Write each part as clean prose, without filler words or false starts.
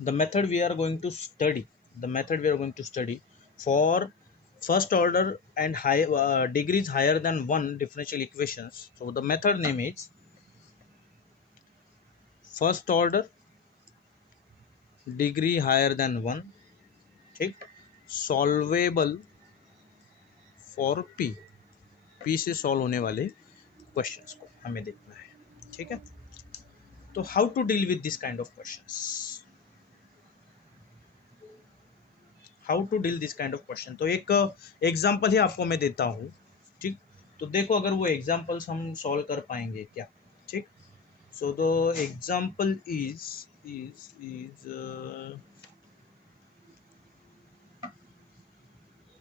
the method we are going to study, the method we are going to study for first order and high degrees higher than 1 differential equations. So the method name is first order degree higher than 1, ठीक, solvable for P से solve होने वाले questions को हमें देखना है, ठीक है। तो how to deal with this kind of questions, how to deal this kind of question. तो एक एग्जांपल ही आपको मैं देता हूँ, ठीक। तो देखो अगर वो एग्जांपल्स हम सॉल्व कर पाएंगे क्या, ठीक। सो द एग्जांपल इज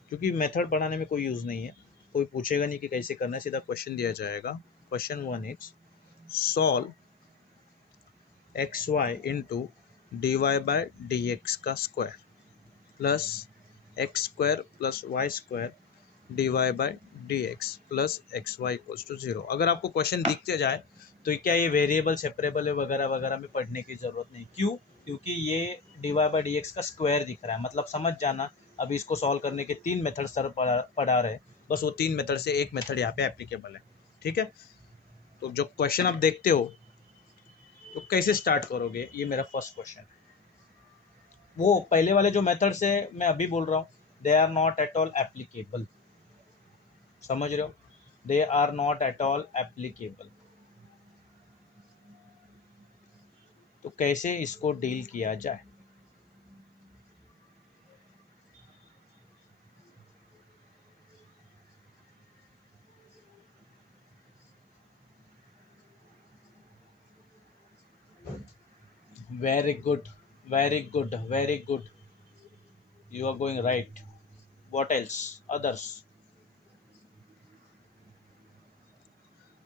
क्योंकि मेथड पढ़ाने में कोई यूज़ नहीं है, कोई पूछेगा नहीं कि कैसे करना है, सीधा क्वेश्चन दिया जाएगा। Question 1 is solve x Y into D y by d x का square plus x square plus Y square D y by d x plus x Y equals to 0। अगर आपको क्वेश्चन दिखते जाए तो क्या ये वेरिएबल सेपरेबल है वगैरह वगैरह में पढ़ने की ज़रूरत नहीं। क्यों? क्योंकि ये D Y by D x का स्क्वायर दिख रहा है, मतलब समझ जाना। अभी इसको सॉल्व करने के 3 मेथड सर पढ़ा रहे हैं, बस वो 3 मेथड से एक मेथड यहाँ पे एप्लीकेबल है, ठीक है। तो जो क्वेश्चन आप देखते हो तो कैसे स्टार्ट करोगे, ये मेरा फर्स्ट क्वेश्चन है। वो पहले वाले जो मेथड से मैं अभी बोल रहा हूँ, they are not at all applicable, समझ रहे हो, they are not at all applicable. तो कैसे इसको डील किया जाए। Very good, very good, very good, you are going right. What else, others.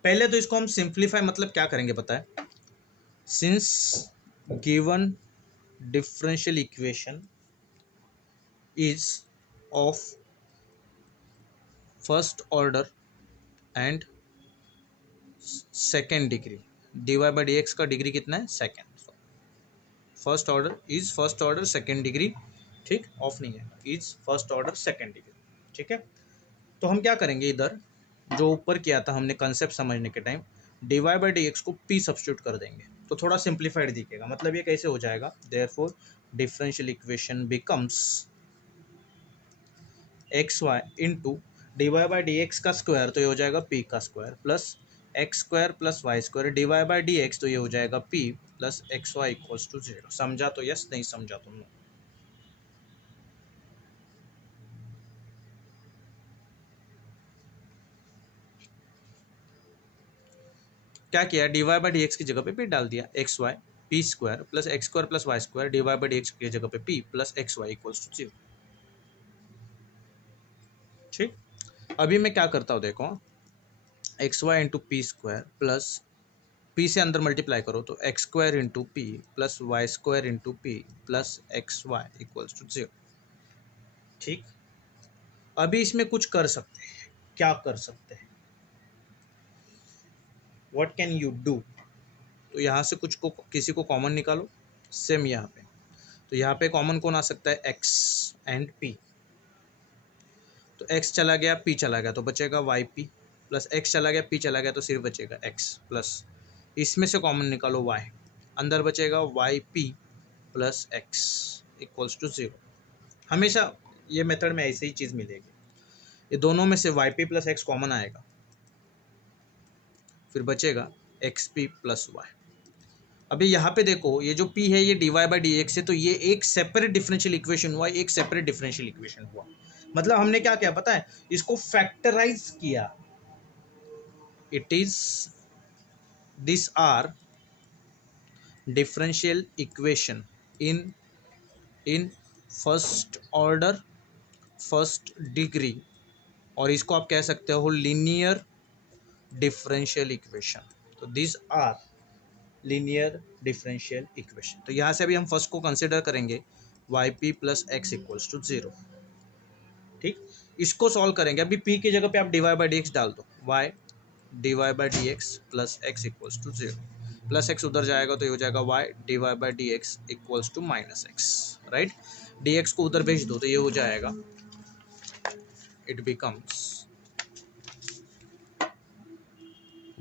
पहले तो इसको हम सिंप्लीफाई मतलब क्या करेंगे पता है, since given differential equation is of first order and second degree, D Y by D x का डिग्री कितना है, second. First order is first order second degree, ठीक, ऑफ नहीं है, is first order second degree, ठीक है। तो हम क्या करेंगे, इधर जो ऊपर किया था हमने कंसेप्ट समझने के time, D Y by D x को पी सब्स्टिट्यूट कर देंगे तो थोड़ा सिंप्लीफाइड दिखेगा। मतलब ये कैसे हो जाएगा, therefore differential equation becomes X Y into D Y by D x का स्क्वायर, तो ये हो जाएगा पी का square, plus x square plus Y square D Y by D x, तो ये हो जाएगा P plus x Y equals to 0। समझा तो यस, नहीं समझा तो नो। क्या किया, d Y by D x की जगह पे पी डाल दिया, x y p square plus x square plus Y square D Y by D x की जगह पे p plus x Y equals to 0, ठीक। अभी मैं क्या करता हूँ देखो, x Y into p square plus p से अंदर मल्टीप्लाई करो तो x square into p plus Y square into p plus x Y equals to 0, ठीक। अभी इसमें कुछ कर सकते हैं, क्या कर सकते हैं, व्हाट कैन यू डू। तो यहाँ से कुछ को किसी को कॉमन निकालो, सेम यहाँ पे, तो यहाँ पे कॉमन कौन आ सकता है, एक्स एंड पी। तो एक्स चला गया पी चला गया तो बचेगा वाई पी, प्लस एक्स चला गया पी चला गया तो सिर्फ बचेगा एक्स, प्लस इसमें से कॉमन निकालो वाई, अंदर बचेगा y p plus x equals to 0। हमेशा ये मेथड में ऐसे ही चीज़ मिलेगी, ये दोनों में से y p plus x common आएगा, फिर बचेगा एक्स पी प्लस वाई। अभी यहाँ पे देखो ये जो p है ये D Y by D x है, तो ये एक सेपरेट डिफरेंशियल इक्वेशन हुआ, एक सेपरेट डिफरेंशियल इक्वेशन हुआ। मतलब हमने क्या किया पता है, इसको फैक्टराइज किया। It is this are differential equation in in first order first degree, और इसको आप कह सकते हो लीनियर डिफरेंशियल इक्वेशन। तो this are linear differential equation. तो यहाँ से अभी हम फर्स्ट को कंसिडर करेंगे, y p plus x equals to 0, ठीक। इसको सॉल्व करेंगे, अभी p की जगह पे आप d Y by D x डाल दो, y d Y by D x plus x equals to 0। Plus x उधर जाएगा तो ये हो जाएगा y d Y by D x equals to minus x, right. D x को उधर भेज दो तो ये हो जाएगा, it becomes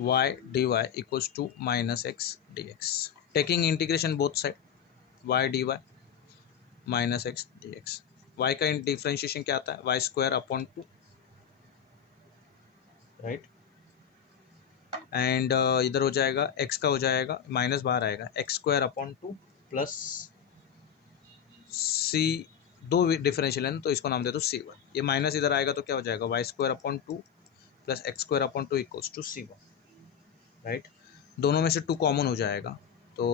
y dy equals to minus x dx. Taking integration both side, y dy minus x dx. y का differentiation क्या आता है, y square upon 2, right. And इधर हो जाएगा x का हो जाएगा माइनस बाहर आएगा x square upon 2 plus c, दो डिफरेंशियल है तो इसको नाम दे दो c1। ये माइनस इधर आएगा तो क्या हो जाएगा y square upon 2 plus x square upon 2 equals to c1, right. दोनों में से 2 कॉमन हो जाएगा तो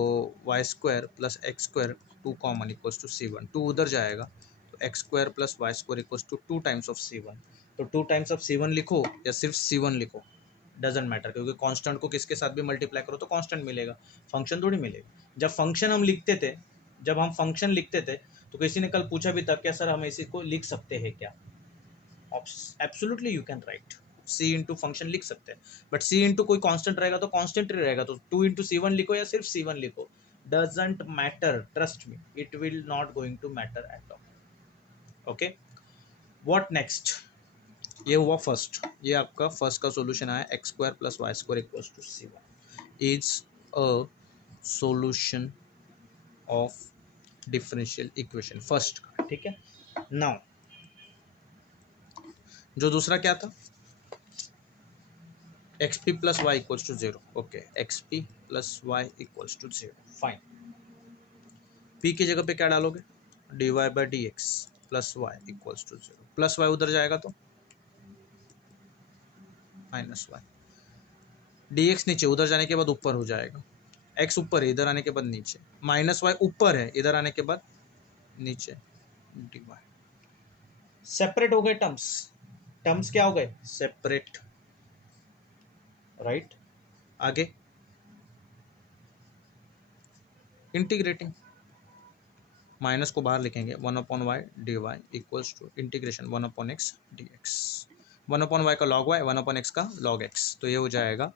y square plus x square 2 common equals to c1, 2 उधर जाएगा तो x square plus Y square equals to 2 times of c1। तो 2 टाइम्स ऑफ c1 लिखो या सिर्फ c1 लिखो, डजेंट मैटर, क्योंकि कांस्टेंट को किसके साथ भी मल्टीप्लाई करो तो कांस्टेंट मिलेगा, फंक्शन थोड़ी मिलेगा। जब हम फंक्शन लिखते थे तो किसी ने कल पूछा भी था क्या सर हम इसी को लिख सकते हैं क्या, absolutely you can write, c into function लिख सकते हैं, बट सी इंटू कोई कांस्टेंट रहेगा तो कांस्टेंट ही रहेगा, तो 2 इंटू सी वन लिखो या सिर्फ c1 लिखो, doesn't matter, trust me, it will not going to matter at all. Okay, what next, ये हुआ फर्स्ट, ये आपका फर्स्ट का सॉल्यूशन आया, x square plus Y square equals to c1 is a solution of differential equation first का, ठीक है। Now जो दूसरा क्या था, x p plus y equals to 0, okay, x p plus y equals to 0, fine. P की जगह पे क्या डालोगे, d Y by D x plus y equals to 0, plus y उधर जाएगा तो माइनस वाई, डी एक्स नीचे उधर जाने के बाद ऊपर हो जाएगा, एक्स ऊपर है इधर आने के बाद नीचे, माइनस वाई ऊपर है इधर आने के बाद नीचे, डी वाई। सेपरेट हो गए टर्म्स, टर्म्स क्या हो गए, सेपरेट, राइट। आगे इंटीग्रेटिंग, माइनस को बाहर लिखेंगे, 1 upon y d y equals to integration 1 upon x d x, 1 upon y का लॉग वाई, 1 अपॉन एक्स का लॉग एक्स, तो ये हो जाएगा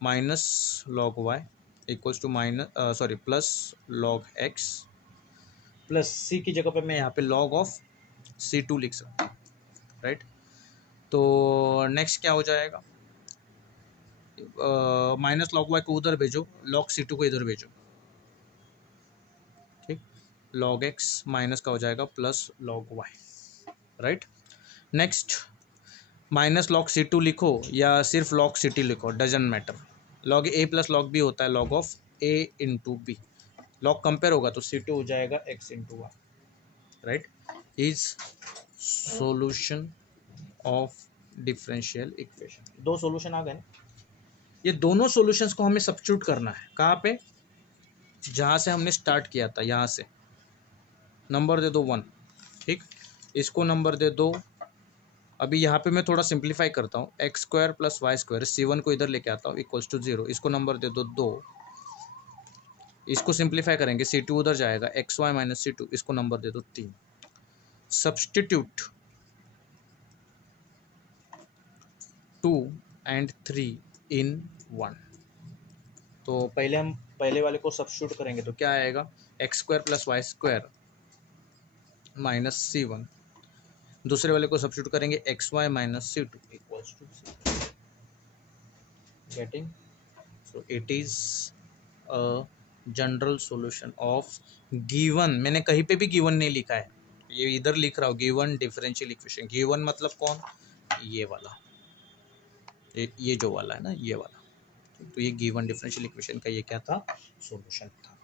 minus log y equals to minus sorry plus log x, plus c की जगह पे मैं यहाँ पे लॉग ऑफ c2 लिख सकता हूँ, राइट। तो नेक्स्ट क्या हो जाएगा, माइनस लॉग वाई को उधर भेजो, लॉग c2 को इधर भेजो, ठीक, लॉग एक्स माइनस का हो जाएगा plus log y, right. Next minus log c2 लिखो या सिर्फ लॉग c2 लिखो, doesn't matter, log a plus log b होता है log of a into b, log compare होगा तो c2 हो जाएगा x into y, right, is solution of differential equation. दो सॉल्यूशन आ गए ना, ये दोनों सॉल्यूशंस को हमें सब्स्टिट्यूट करना है, कहाँ पे, जहाँ से हमने स्टार्ट किया था, यहाँ से नंबर दे दो 1, ठीक, इसको नंबर दे दो, अभी यहाँ पे मैं थोड़ा सिंप्लीफाई करता हूँ, x square plus Y square, c1 को इधर लेके आता हूँ इक्वल्स टू 0, इसको नंबर दे दो 2, इसको सिंप्लीफाई करेंगे c2 उधर जाएगा, एक्स वाई माइनस c2, इसको नंबर दे दो 3, सब्स्टिट्यूट 2 and 3 in 1, तो पहले हम पहले वाले को सब्स्टिट्यूट करेंगे तो क्या आएगा, x square plus Y square minus c1, दूसरे वाले को सब्स्टिट्यूट करेंगे x y minus c2 equals to 0, getting, so it is a general solution of given, मैंने कहीं पे भी गिवन नहीं लिखा है, ये इधर लिख रहा हूँ गिवन डिफरेंशियल इक्वेशन, गिवन मतलब कौन, ये वाला, ये जो वाला है ना, ये वाला, तो ये गिवन डिफरेंशियल इक्वेशन का ये क्या था, सॉल्यूशन था।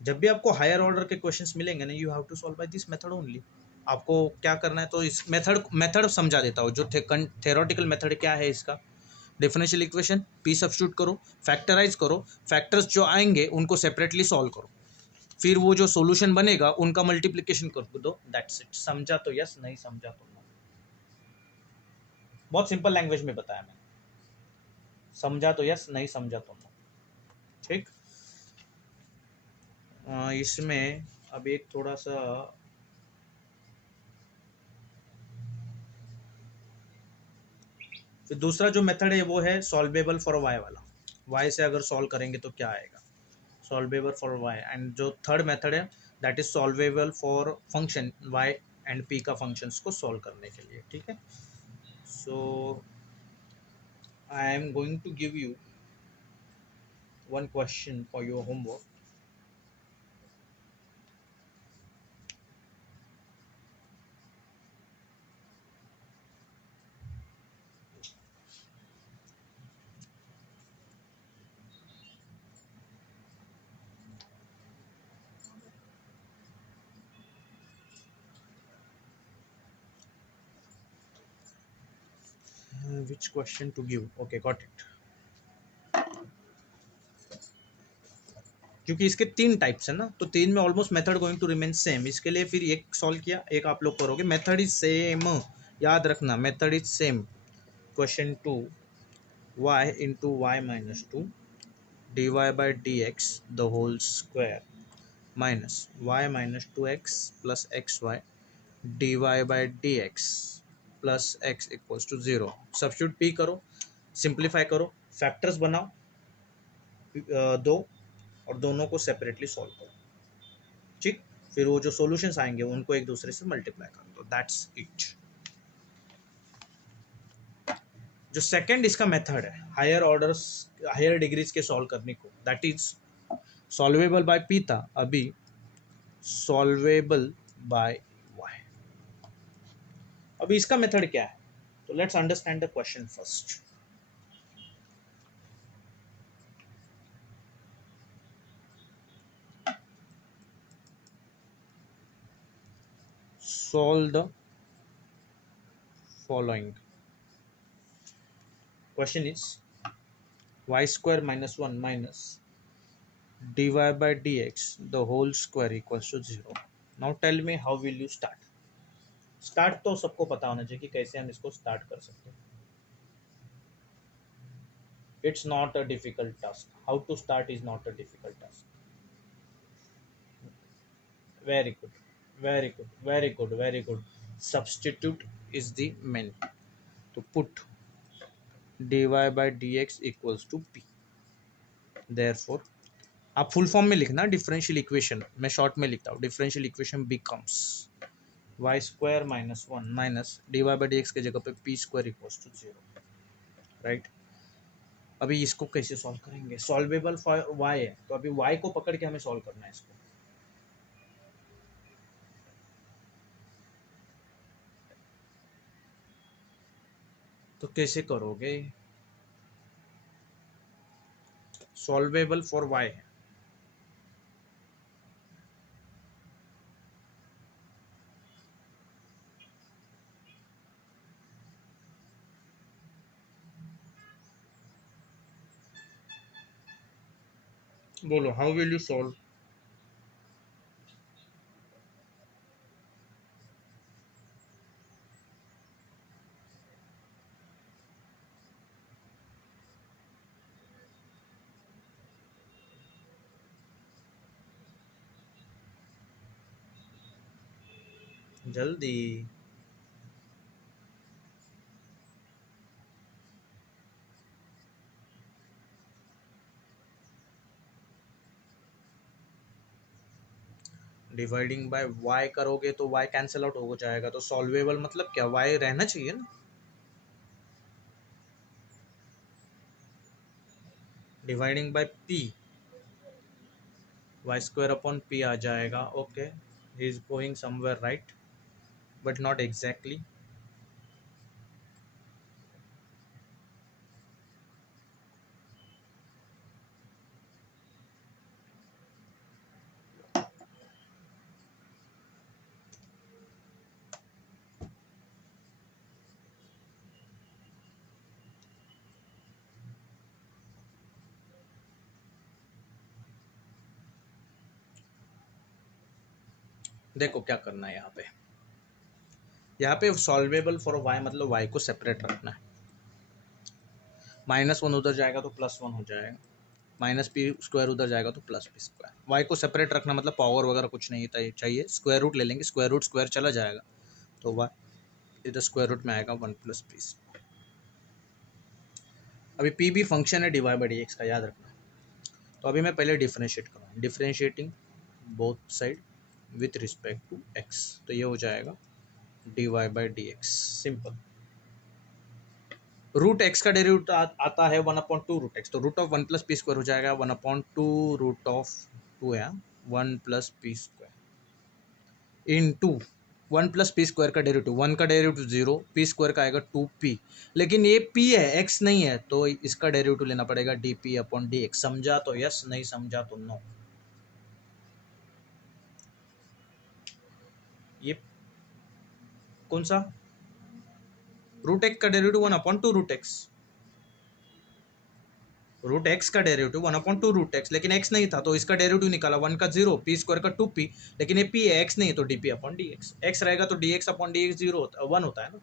जब भी आपको हायर ऑर्डर के क्वेश्चंस मिलेंगे ना, you have to solve by this method only. आपको क्या करना है, तो इस मेथड समझा देता हूँ, जो थेरोटिकल मेथड क्या है इसका, डिफरेंशियल इक्वेशन पी सब्स्टिट्यूट करो, फैक्टराइज करो, फैक्टर्स जो आएंगे उनको सेपरेटली सॉल्व करो, फिर वो जो सॉल्यूशन बनेगा उनका मल्टीप्लिकेशन कर दो, दैट्स इट। समझा तो यस, नहीं समझा तो नो, बहुत सिंपल लैंग्वेज में बताया मैंने, समझा तो यस, नहीं समझा तो नो, ठीक। इसमें अब एक थोड़ा सा फिर दूसरा जो मेथड है वो है सॉल्वेबल फॉर वाई वाला, y से अगर सॉल्व करेंगे तो क्या आएगा, सॉल्वेबल फॉर y, एंड जो थर्ड मेथड है that is solvable for function y and p का फंक्शंस को सॉल्व करने के लिए, ठीक है। So I am going to give you one question for your homework. Which question to give? Okay, got it. क्योंकि इसके तीन टाइप्स है ना, तो तीन में almost method going to remain same, इसके लिए फिर एक सॉल्व किया, एक आप लोग करोगे, मेथड इज सेम, याद रखना method is same. Question two, y into y minus two dy by D x the whole square minus y minus two x plus x y dy by D x plus x equals to zero. Substitute p करो, simplify करो, factors बनाओ दो, और दोनों को separately solve करो, ठीक। फिर वो जो सॉल्यूशंस आएंगे उनको एक दूसरे से मल्टीप्लाई कर दो, दैट्स इट। जो सेकंड इसका मेथड है हायर ऑर्डर्स, हायर डिग्रीज के सॉल्व करने को, that is solvable by p था, अभी सॉल्वेबल बाय वाई। अभी इसका मेथड क्या है, तो let's understand the question first. solve the following. Question is y square minus 1 minus dy by dx the whole square equals to 0. Now tell me how will you start. Start तो सबको पता होना चाहिए कि कैसे हम इसको स्टार्ट कर सकते हैं। It's not a difficult task, how to start is not a difficult task. Very good, very good, very good, very good. Substitute is the main, तो put dy by dx equals to p, therefore आप full form में लिखना differential equation, मैं short में लिखता हूँ, differential equation becomes y square minus one minus d Y by D x के जगह पे p square equals to zero, right. अभी इसको कैसे सॉल्व करेंगे, सॉल्वेबल फॉर वाई है तो अभी वाई को पकड़ के हमें सॉल्व करना है इसको। तो कैसे करोगे, सॉल्वेबल फॉर वाई, बोलो हाउ विल यू सॉल्व। जल्दी, डिवाइडिंग बाय y करोगे तो y कैंसिल आउट हो जाएगा, तो सॉल्वेबल मतलब क्या, y रहना चाहिए ना। Dividing by p, y square upon p आ जाएगा, okay, he is going somewhere right but not exactly. देखो क्या करना है यहाँ पे, यहाँ पे सॉल्वेबल फॉर y मतलब y को सेपरेट रखना है, माइनस वन उधर जाएगा तो प्लस वन हो जाएगा, माइनस पी स्क्वायर उधर जाएगा तो प्लस पी स्क्वायर। y को सेपरेट रखना मतलब पावर वगैरह कुछ नहीं चाहिए, स्क्वायर रूट ले लेंगे, स्क्वायर रूट स्क्वायर चला जाएगा, तो y इधर स्क्वायर रूट में आएगा वन प्लस पी। अभी पी भी फंक्शन है dy बाई डी एक्स का, याद रखना। तो अभी मैं पहले डिफ्रेंशिएट करूँ, differentiating both side with respect to x, तो ये हो जाएगा dy by D x, simple. Root x का डेरिवेटिव आता है 1/2 रूट एक्स, तो root of 1 plus p square हो जाएगा 1/2 रूट ऑफ 2 है 1 plus p square in to 1 plus p square का डेरिवेटिव, 1 का डेरिवेटिव 0, पी स्क्वायर का आएगा 2p, लेकिन ये p है x नहीं है, तो इसका डेरिवेटिव लेना पड़ेगा dp अपॉन dx। समझा तो यस, नहीं समझा तो नो। ये कौन सा रूट एक्स का derivative 1/2 root x, root x का डेरिवेटिव 1/2 रूट एक्स, लेकिन एक्स नहीं था तो इसका डेरिवेटिव निकाला, 1 का 0, पी स्क्वायर का 2p, लेकिन ये p है, एक्स नहीं है, तो dp अपॉन dx। एक्स रहेगा तो dx अपॉन dx 0 होता है, 1 होता है ना,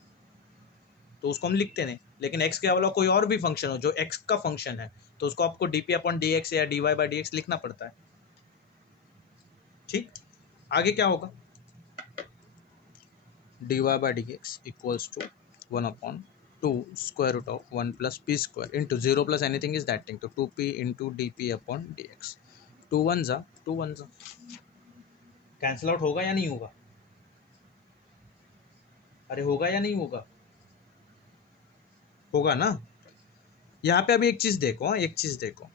तो उसको हम लिखते नहीं। लेकिन x के अलावा कोई और भी फंक्शन हो जो x का फंक्शन है, तो उसको आपको dp अपॉन dx या dy बाई dx लिखना पड़ता है। ठीक, आगे क्या होगा, dy by dx equals to 1/2 square root of 1 plus p square into 0 plus anything is that thing, तो 2p into dp upon dx। 2 1 जा 2 1 जा, कैंसिल आउट होगा या नहीं होगा, अरे होगा या नहीं होगा, होगा ना। यहाँ पे अभी एक चीज देखो, एक चीज देखो,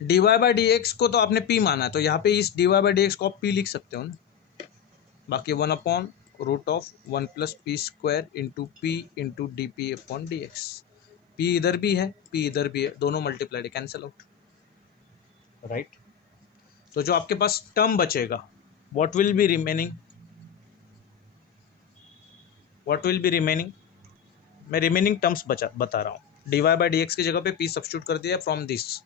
dy बाई डी एक्स को तो आपने p माना है, तो यहाँ पे इस dy बाई डी एक्स को आप p लिख सकते हो ना, बाकी root of 1 plus p square into p into d p upon d x. P इधर भी है, पी इधर भी है, दोनों मल्टीप्लाइड कैंसिल आउट, राइट। तो जो आपके पास टर्म बचेगा, what will be remaining, what will be remaining, मैं रिमेनिंग टर्म्स बता रहा हूँ। D Y by D x की जगह पे पी सब्स्टिट्यूट कर दिया फ्रॉम दिस,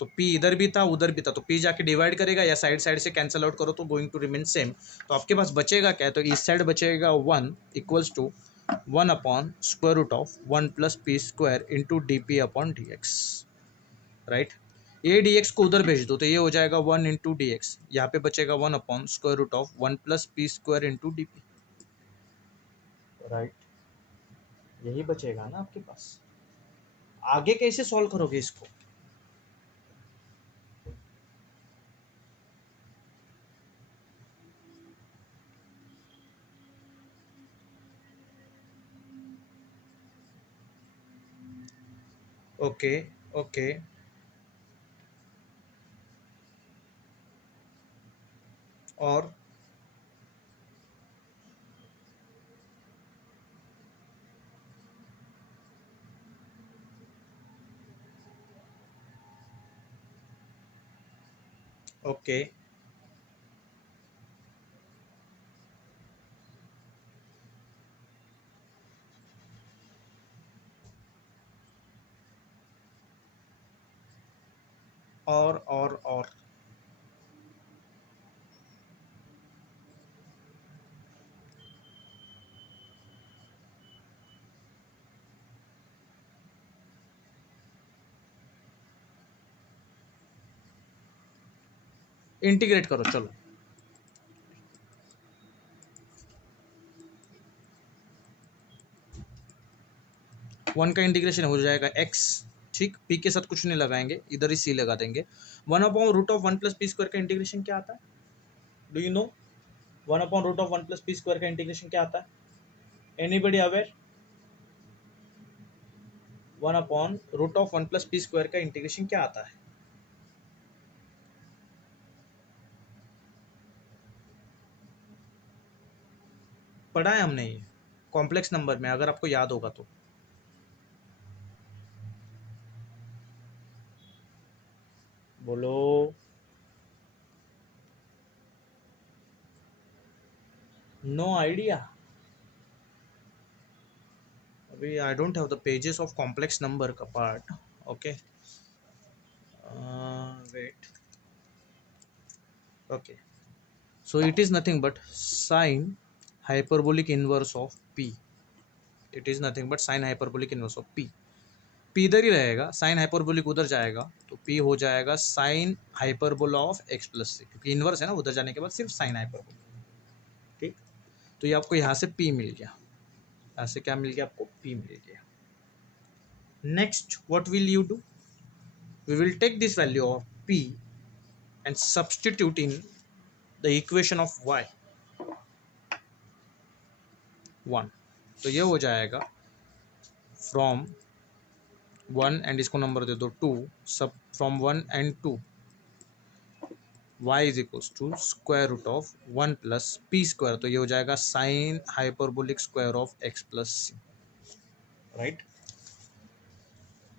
तो p इधर भी था उधर भी था, तो p जाके डिवाइड करेगा या साइड साइड से कैंसिल आउट करो तो गोइंग टू रिमेन सेम। तो आपके पास बचेगा क्या, तो इस साइड बचेगा 1 equals to 1 upon square root of 1 plus p square into d p upon d x, right. ये डी एक्स को उधर भेज दो तो ये हो जाएगा 1 इंटू डी एक्स, यहाँ पे बचेगा 1 upon square root of 1 plus p square into d p, right. यही बचेगा ना आपके पास, आगे कैसे सॉल्व करोगे इसको, ओके ओके और ओके और इंटीग्रेट करो, चलो 1 का इंटीग्रेशन हो जाएगा x, ठीक, p के साथ कुछ नहीं लगाएंगे, इधर ही c लगा देंगे। Root of 1 plus p square का इंटीग्रेशन क्या आता है, do you know, root of 1 plus p square का इंटीग्रेशन क्या आता है, anybody aware, root of 1 plus p square का इंटीग्रेशन क्या आता है, पढ़ा है हमने ये कॉम्प्लेक्स नंबर में, अगर आपको याद होगा तो। बोलो, नो आइडिया, अभी I don't have the pages of complex number का पार्ट, okay wait, okay, so it is nothing but sine hyperbolic inverse of p, it is nothing but sine hyperbolic inverse of p, p इधर ही रहेगा, sine hyperbolic उधर जाएगा तो p हो जाएगा sine hyperbola of x plus c, क्योंकि inverse है ना, उधर जाने के बाद सिर्फ साइन हाइपरबोला, ठीक। तो ये आपको यहाँ से p मिल गया, यहाँ से क्या मिल गया आपको, p मिल गया, Next, what will you do? We will take this value of p and substitute in the equation of y 1. तो ये हो जाएगा फ्रॉम 1 एंड इसको नंबर दे दो 2, सब from 1 and 2 y is equals to square root of 1 plus p square, तो ये हो जाएगा sine hyperbolic square of x plus c, right.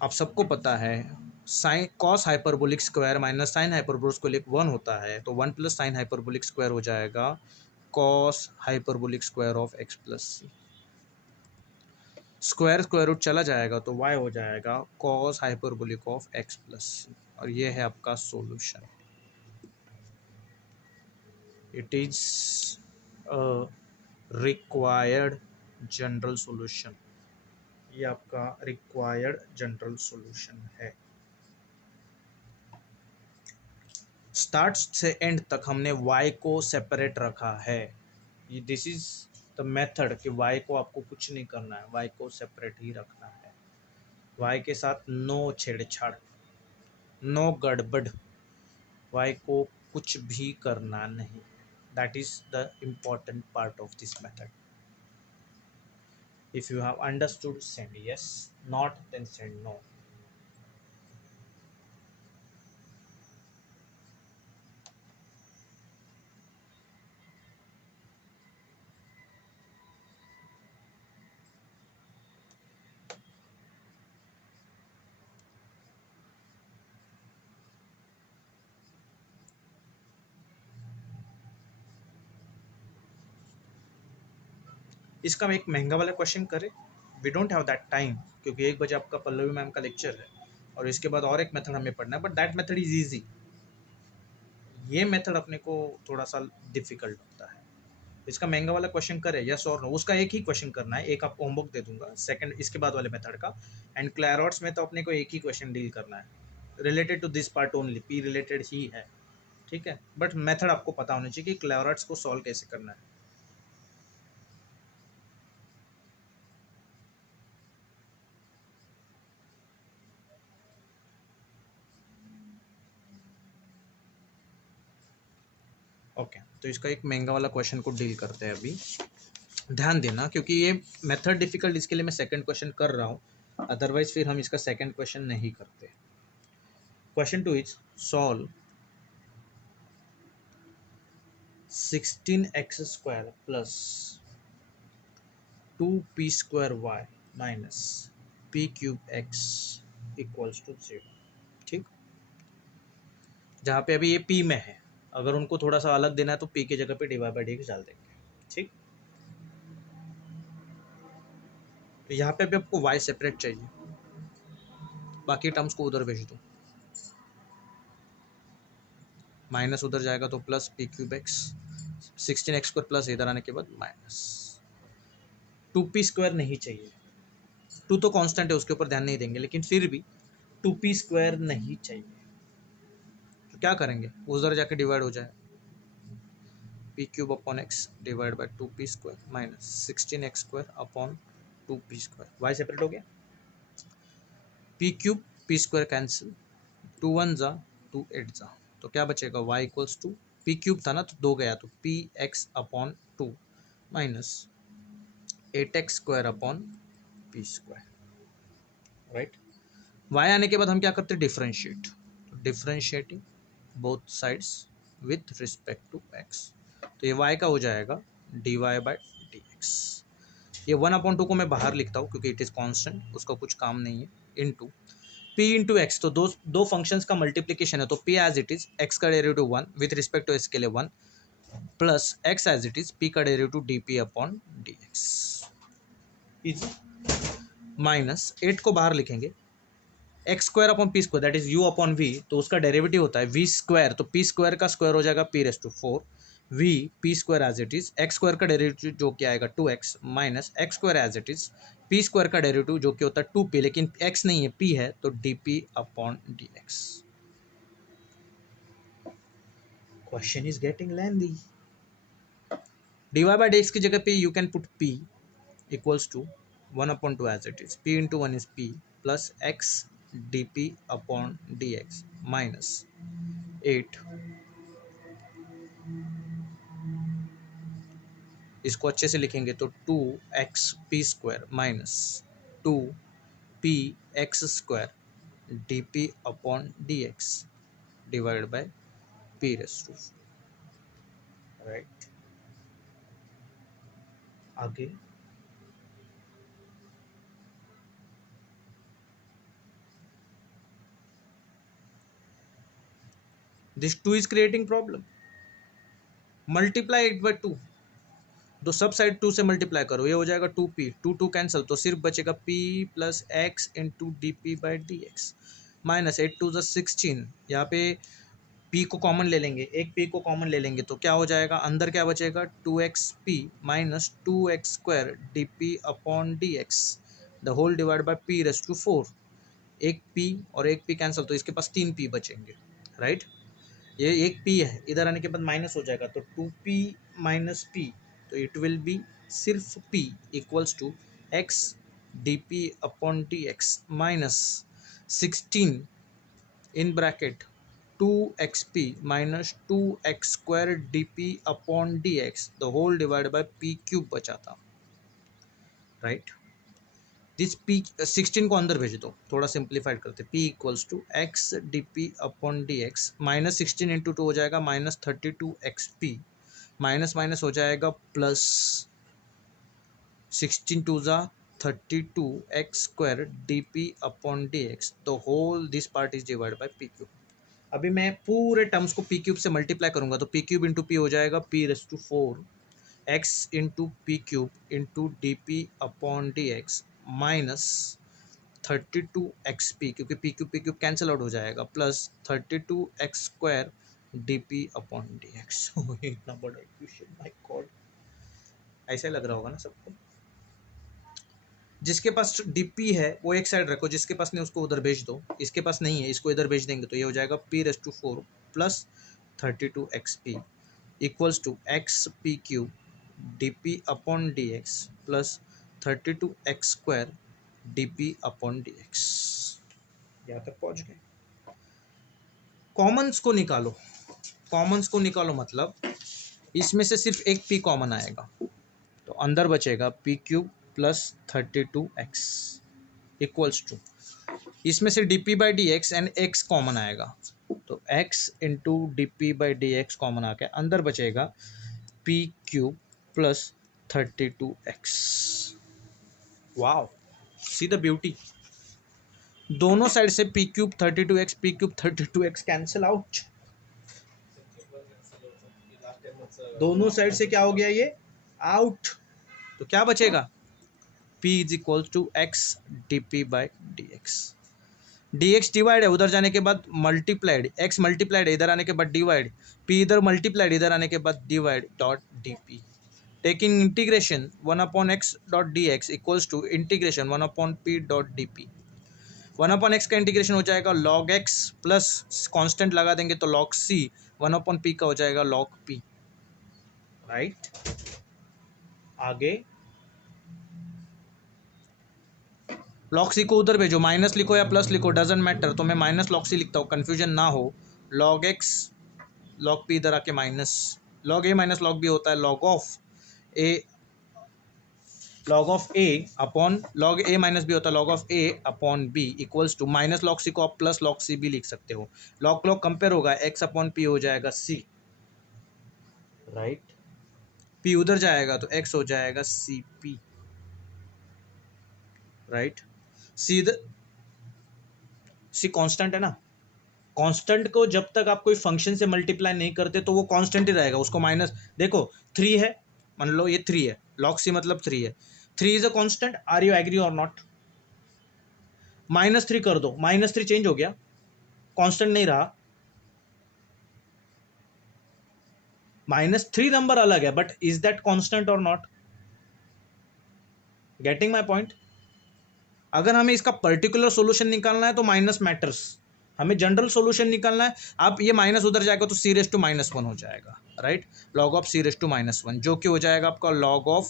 आप सबको पता है sine cos hyperbolic square minus sine hyperbolic square 1 होता है, तो 1 प्लस साइन हाइपरबोलिक स्क्वायर हो जाएगा cos hyperbolic square of x plus c. Square square root चला जाएगा तो y हो जाएगा cos hyperbolic of x plus c, और ये है आपका solution. It is required general solution, ये आपका रिक्वायर्ड जनरल सॉल्यूशन है। स्टार्ट से एंड तक हमने y को सेपरेट रखा है, ये दिस इज द मेथड कि y को आपको कुछ नहीं करना है, y को सेपरेट ही रखना है, y के साथ नो छेड़छाड़, नो गड़बड़, y को कुछ भी करना नहीं। That is the important part of this method. If you have understood, send yes, not then send no. इसका एक महंगा वाला क्वेश्चन करें, we don't have that time, क्योंकि 1 बजे आपका पल्लवी मैम का लेक्चर है और इसके बाद और एक मेथड हमें पढ़ना है, but that method is easy. ये मेथड अपने को थोड़ा सा डिफिकल्ट होता है। इसका महंगा वाला क्वेश्चन करें यस और नो, उसका एक ही क्वेश्चन करना है, एक आपको होमवर्क दे दूंगा सेकंड इसके बाद वाले मेथड का। एंड क्लैरॉट्स में तो अपने को एक ही क्वेश्चन डील करना है, related to this part only, p related ही है, ठीक है। बट मेथड आपको पता होना चाहिए कि क्लैरॉट्स को सॉल्व कैसे करना है। ओके तो इसका एक महंगा वाला क्वेश्चन को डील करते हैं अभी। ध्यान देना क्योंकि ये मेथड डिफिकल्ट, इसके लिए मैं सेकंड क्वेश्चन कर रहा हूँ, अदरवाइज फिर हम इसका सेकंड क्वेश्चन नहीं करते। Question 2 is solve 16x square plus 2p square y minus p cube x equals to 0, ठीक। जहाँ पे अभी ये p में है, अगर उनको थोड़ा सा अलग देना है तो p की जगह पे डिवाइड बाई dx डाल देंगे, ठीक। तो यहाँ पे अभी आपको y सेपरेट चाहिए, बाकी टर्म्स को उधर भेज दो, माइनस उधर जाएगा तो plus P cube x, 16x square plus इधर आने के बाद माइनस 2p स्क्वायर नहीं चाहिए, 2 तो कांस्टेंट है उसके ऊपर ध्यान नहीं देंगे, लेकिन फिर भी 2p स्क्वायर नहीं चाहिए। तो क्या करेंगे, उधर जाके डिवाइड हो जाए, p cube upon x divide by 2p square minus 16x square upon 2p square, y separate हो गया, p cube p square cancel, 2 1 जा 2 8 जा, तो क्या बचेगा y equals to p cube था ना तो 2 गया तो p x upon 2 minus 8x square upon p square, right. y आने के बाद हम क्या करते हैं, differentiate, differentiating both sides with respect to x, तो ये y का हो जाएगा dy बाई dx। ये 1/2 को मैं बाहर लिखता हूँ क्योंकि इट इज़ कांस्टेंट, उसका कुछ काम नहीं है, इनटू p इंटू एक्स, तो दो फंक्शंस का मल्टीप्लीकेशन है, तो p as it is x का derivative 1 with respect to s के लिए 1 plus x as it is p का derivative dp upon dx is minus 8 को बाहर लिखेंगे, x square upon p square that is u upon v, तो उसका derivative होता है वी स्क्वायर, तो पी स्क्वायर का स्क्वायर हो जाएगा p raise to 4 v p square as it is, x square का डेरिवेटिव जो क्या आएगा 2x minus x square as it is, p square का डेरिवेटिव जो कि होता है 2p, लेकिन x नहीं है p है तो dp upon dx। Question is getting lengthy, dy by dx की जगह पे you can put p equals to 1/2 as it is, p into 1 is p plus x d p upon d x minus 8, इसको अच्छे से लिखेंगे तो 2xp² minus 2px² d p upon d x divide by p raise to 4, right. आगे this 2 is creating problem, multiply it by 2, तो सब side 2 से multiply करो, ये हो जाएगा 2p, 2 कैंसिल, तो सिर्फ बचेगा p plus x into d p by D x minus 8 2 16, यहाँ पे p को कॉमन ले लेंगे, एक p को कॉमन ले लेंगे तो क्या हो जाएगा, अंदर क्या बचेगा 2xp minus 2x² d p upon d x the whole divide by p raise to 4, एक p और एक p कैंसिल, तो इसके पास 3p बचेंगे, राइट। ये एक p है, इधर आने के बाद माइनस हो जाएगा तो 2p माइनस p, तो इट विल बी सिर्फ p equals to x d p upon d x minus 16 in bracket 2xp minus 2x² d p upon d x the whole divide by p³ बचा था, right. This p 16 को अंदर भेज दो, थोड़ा simplified करते, p equals to x d p upon d x minus 16 into 2 हो जाएगा माइनस 32xp माइनस माइनस हो जाएगा प्लस 16 2 जा 32x² d p upon d x the whole this part is divide by p³। अभी मैं पूरे terms को p³ से मल्टीप्लाई करूंगा तो p³ इंटू p हो जाएगा p raise to 4 x into p³ into d p upon d x minus 32xp, क्योंकि p³ कैंसिल आउट हो जाएगा, plus 32x² d p upon d x. इतना बड़ा इक्वेशन, माय गॉड, ऐसा लग रहा होगा ना सबको। जिसके पास dp है वो एक साइड रखो, जिसके पास नहीं उसको उधर भेज दो, इसके पास नहीं है इसको इधर भेज देंगे, तो ये हो जाएगा p raise to 4 plus 32xp equals to xp³ d p upon d x plus 32x² d p upon d x. यहाँ तक पहुँच गए। कॉमन्स को निकालो, कॉमन्स को निकालो मतलब इसमें से सिर्फ एक p कॉमन आएगा, तो अंदर बचेगा p³ plus 32x equals to, इसमें से D p by D x and x common आएगा, तो x into d p by D x common आके अंदर बचेगा p³ plus 32x। Wow, see the beauty, दोनों साइड से p³ 32x p³ 32x cancel out, दोनों साइड से क्या हो गया ये आउट, तो क्या बचेगा p is equal to x d p by D x, d x divide है उधर जाने के बाद मल्टीप्लाइड, x मल्टीप्लाइड है इधर आने के बाद डिवाइड, p इधर मल्टीप्लाइड इधर आने के बाद divide dot d p, taking integration 1/x dot d x equals to integration 1/p dot d p, 1/x का इंटीग्रेशन हो जाएगा log x प्लस कांस्टेंट लगा देंगे तो log c, 1/p का हो जाएगा log p, राइट। आगे log c को उधर भेजो, माइनस लिखो या प्लस लिखो डजेंट मैटर, तो मैं माइनस log c लिखता हूँ कन्फ्यूजन ना हो, log x log p इधर आके minus log a minus log b होता है log of a upon log a minus b होता है log of a upon b equals to minus log c को आप प्लस log c भी लिख सकते हो, log कंपेयर होगा x अपॉन p हो जाएगा c, राइट, p उधर जाएगा तो x हो जाएगा cp, राइट। सी कांस्टेंट है ना, कांस्टेंट को जब तक आप कोई फंक्शन से मल्टीप्लाई नहीं करते तो वो कांस्टेंट ही रहेगा, उसको माइनस, देखो 3 है, मान लो ये 3 है, log c मतलब 3 है, 3 is a constant, are you agree और नॉट, -3 कर दो, -3 चेंज हो गया, कांस्टेंट नहीं रहा, -3 नंबर अलग है बट इज दैट कांस्टेंट और नॉट, गेटिंग माय पॉइंट। अगर हमें इसका पर्टिकुलर सॉल्यूशन निकालना है तो माइनस मैटर्स, हमें जनरल सॉल्यूशन निकालना है, आप ये माइनस उधर जाएगा तो c⁻⁻1 हो जाएगा, राइट, log ऑफ c⁻⁻1 जो कि हो जाएगा आपका log ऑफ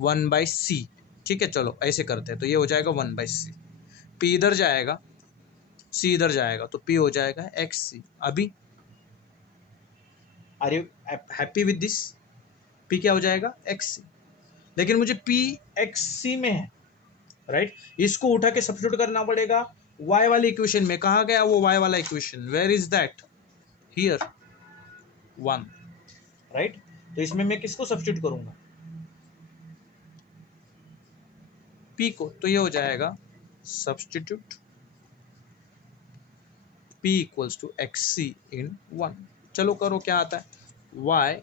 1/c, ठीक है, चलो ऐसे करते हैं, तो ये हो जाएगा 1/c, पी इधर जाएगा, सी इधर जाएगा, तो पी हो जाएगा एक्स सी। अभी are you happy with this? P क्या हो जाएगा? X c. लेकिन मुझे पी एक्स सी में है, राइट? इसको उठा के सब्स्टिट्यूट करना पड़ेगा y वाली इक्वेशन में। कहा गया वो y वाला equation? Where is that? Here, 1, right? तो इसमें मैं किसको सब्स्टिट्यूट करूंगा? p को। तो ये हो जाएगा substitute p equals to x c in 1। चलो करो क्या आता है। y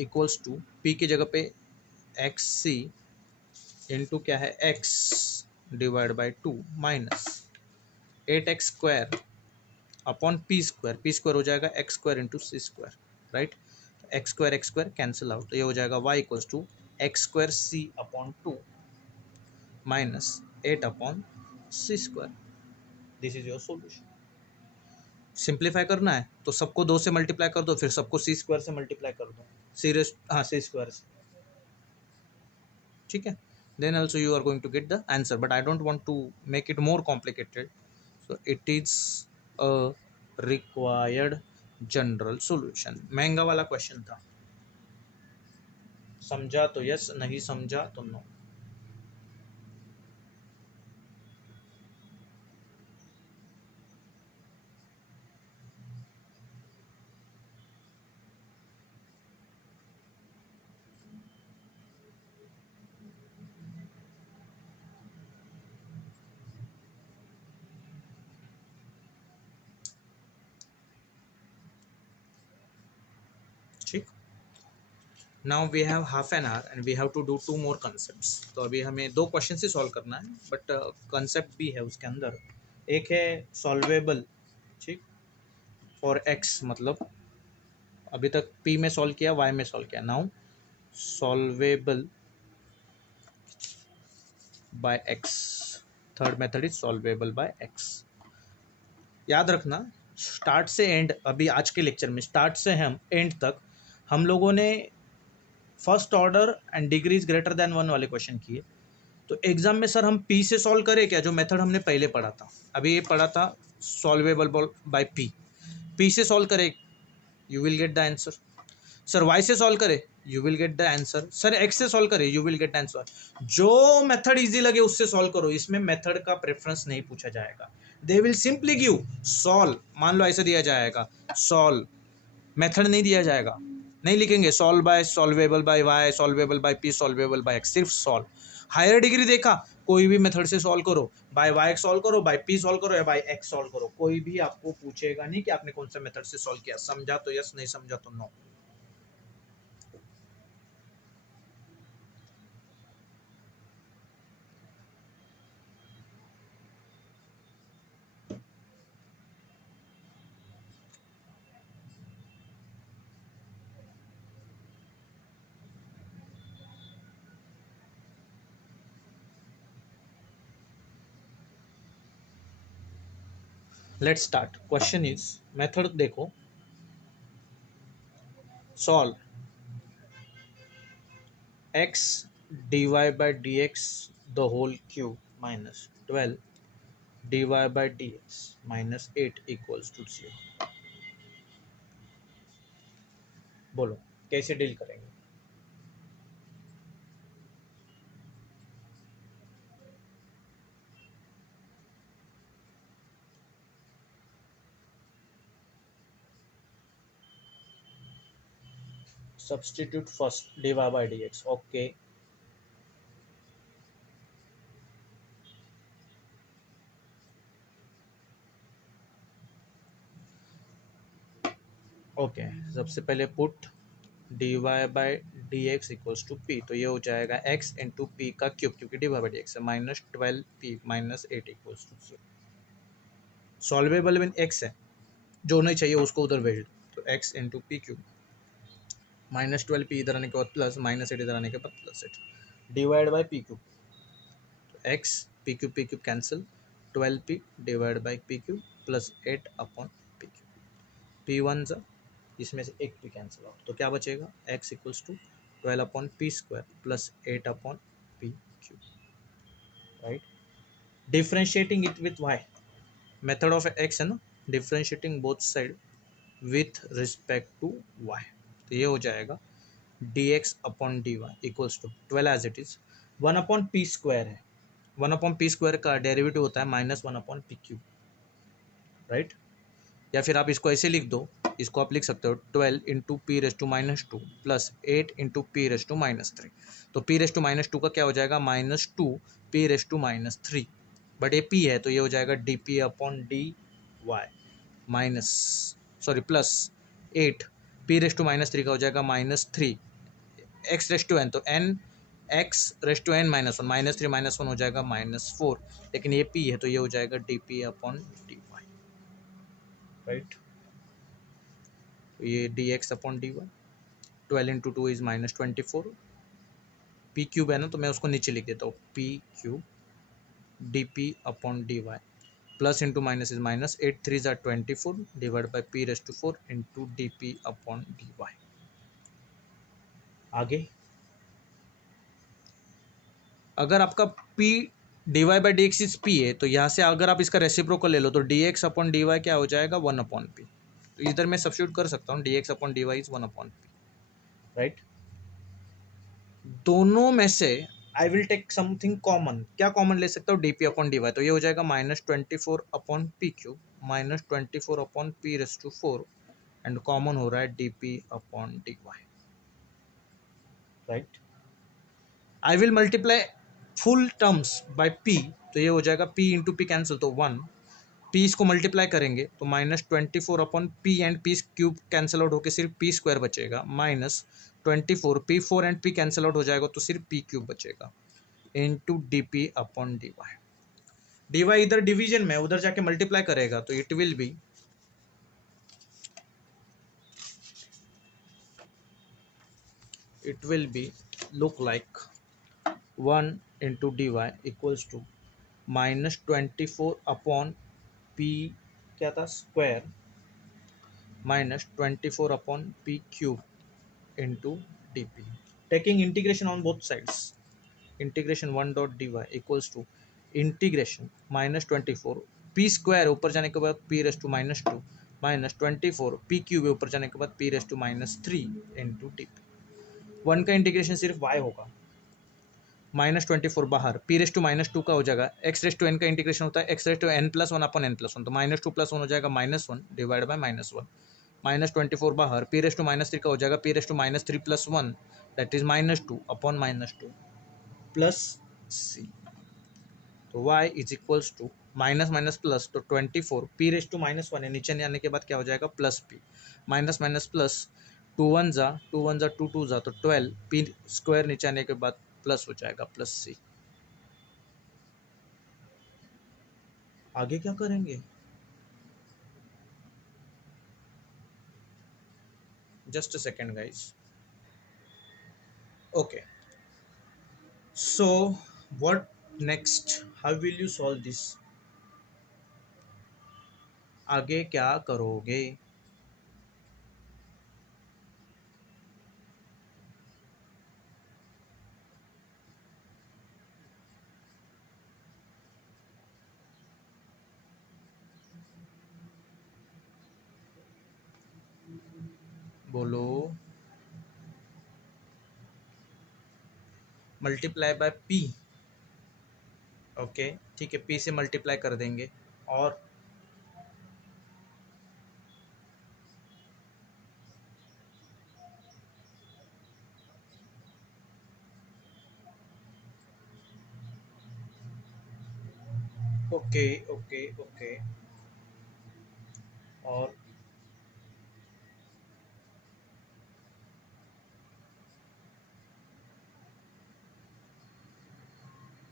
इक्वल्स टू p की जगह पे एक्स सी इंटू क्या है, x divide by 2 minus 8x² upon p square हो जाएगा x square into c square, right? X square cancel out, तो ये हो जाएगा y equals to x square c upon 2 minus 8 upon c square. This is your solution. Simplify करना है तो सबको 2 से मल्टीप्लाई कर दो, फिर सबको सी स्क्वायर से मल्टीप्लाई कर दो, सी स्क्वायर से, ठीक है? Then also you are going to get the answer, but I don't want to make it more complicated, so it is a required general solution. महंगा वाला क्वेश्चन था, समझा तो यस, नहीं समझा तो नो। ठीक, now we have half an hour and we have to do 2 more concepts. तो अभी हमें 2 क्वेश्चन ही सॉल्व करना है, बट कंसेप्ट भी है उसके अंदर। एक है सॉल्वेबल, ठीक, फॉर एक्स, मतलब अभी तक p में सॉल्व किया, y में सॉल्व किया, now solvable by x। Third method is solvable by x। याद रखना, स्टार्ट से एंड, अभी आज के लेक्चर में स्टार्ट से हम एंड तक हम लोगों ने first order and degree is greater than 1 वाले क्वेश्चन किए। तो एग्जाम में सर हम पी से सॉल्व करें क्या, जो मेथड हमने पहले पढ़ा था? अभी ये पढ़ा था सॉल्वेबल बाय पी से सॉल्व करें, you will get the answer. Sir y से सॉल्व करे, you will get the answer. Sir x से सॉल्व करे, you will get the answer. जो मेथड इजी लगे उससे सॉल्व करो, इसमें मेथड का प्रेफरेंस नहीं पूछा जाएगा। They will simply give solve, मान लो ऐसे दिया जाएगा सॉल्व, मेथड नहीं दिया जाएगा, नहीं लिखेंगे solve by solvable by y, solvable by p, solvable by x, सिर्फ सॉल्व। हायर डिग्री देखा, कोई भी मेथड से सॉल्व करो, बाय वाई सॉल्व करो, बाय पी सॉल्व करो या बाय एक्स सॉल्व करो, कोई भी आपको पूछेगा नहीं कि आपने कौन सा मेथड से सॉल्व किया। समझा तो यस, नहीं समझा तो no. Let's start. Question is, method देखो, solve x dy by dx the whole cube minus 12 dy by dx minus 8 equals to 0। बोलो कैसे डील करेंगे? Substitute first dy by dx, okay. Okay, सबसे पहले put dy by dx equals to p, तो ये हो जाएगा x इंटू पी का क्यूब, क्योंकि dy by dx है, minus 12p minus 8 equals to 0। Solvable में x है, जो नहीं चाहिए उसको उधर भेज दो, तो x into P cube minus 12p इधर आने के बाद प्लस, माइनस 8 इधर आने के बाद plus 8 divide by p cube, तो x p cube cancel, 12p divide by p cube plus 8 upon p cube, p one ज़ा, इसमें से एक पी कैंसिल आउट, तो क्या बचेगा? X equals to 12 upon p square plus 8 upon p cube, right? Differentiating it with y, method of x है ना, differentiating both side with respect to y, तो ये हो जाएगा d x upon d y equals to 12 as it is 1/p² है, 1/p² का derivative होता है -1/p³, राइट। या फिर आप इसको ऐसे लिख दो, इसको आप लिख सकते हो 12 into p⁻² plus 8 into p⁻³ तो p⁻² का क्या हो जाएगा -2 p⁻³ बट ये p है तो ये हो जाएगा dp upon d y minus sorry plus 8 p⁻³ का हो जाएगा -3 x⁻n तो n x⁻n -1 -3 -1 हो जाएगा -4 लेकिन ये p है तो ये हो जाएगा dp अपॉन dy, राइट। तो ये dx अपॉन dy 12 इंटू 2 इज -24 p³ है ना तो मैं उसको नीचे लिख देता हूँ p³ dp upon dy plus into minus is minus 8 3 ज़ा 24 divide by p⁻4 into dp upon dy। आगे अगर आपका p dy by D x is p है तो यहाँ से अगर आप इसका रेसिप्रोकल ले लो तो dx अपॉन dy क्या हो जाएगा 1/p, तो इधर मैं सब्स्टिट्यूट कर सकता हूँ dx अपॉन dy इज 1/p, राइट। दोनों में से I will take something common, क्या कॉमन ले सकता हूँ dp अपॉन dy, तो ये हो जाएगा -24 upon p³ -24 upon p⁻4 and common हो रहा है dp upon dy, right. I will multiply full terms by p, तो ये हो जाएगा p इंटू पी कैंसिल तो 1, p इसको मल्टीप्लाई करेंगे तो -24 upon p and p³ cancel out होकर सिर्फ p² बचेगा -24 p4 and p cancel out हो जाएगा तो सिर्फ p³ बचेगा into dp upon dy। dy इधर डिवीजन में उधर जाके मल्टीप्लाई करेगा तो it will be look like 1 into dy equals to -24 upon p क्या था square -24 upon p³ into dp, taking integration on both sides, integration 1 dot dy equals to integration -24 p² ऊपर जाने के बाद p⁻² -24 p³ ऊपर जाने के बाद p⁻³ इंटू dp। 1 का इंटीग्रेशन सिर्फ y होगा, -24 बाहर p⁻² का हो जाएगा, x⁻n का इंटीग्रेशन होता है x⁻n+1 अपॉन n+1 तो -2 + 1 हो जाएगा -1 डिवाइड बाय -1 -24 बाहर p⁻³ का हो जाएगा p⁻³ + 1 that is -2 upon -2 plus c, तो y is equals to minus minus plus तो 24 p⁻1 है नीचे आने के बाद क्या हो जाएगा plus p minus minus plus 2 1 ज़ा 2 2 ज़ा तो 12 p² नीचे आने के बाद प्लस हो जाएगा प्लस c। आगे क्या करेंगे, just a second guys, okay, so what next, how will you solve this, आगे क्या करोगे। बोलो, मल्टीप्लाई बाय p, ओके ठीक है p से मल्टीप्लाई कर देंगे और ओके ओके ओके और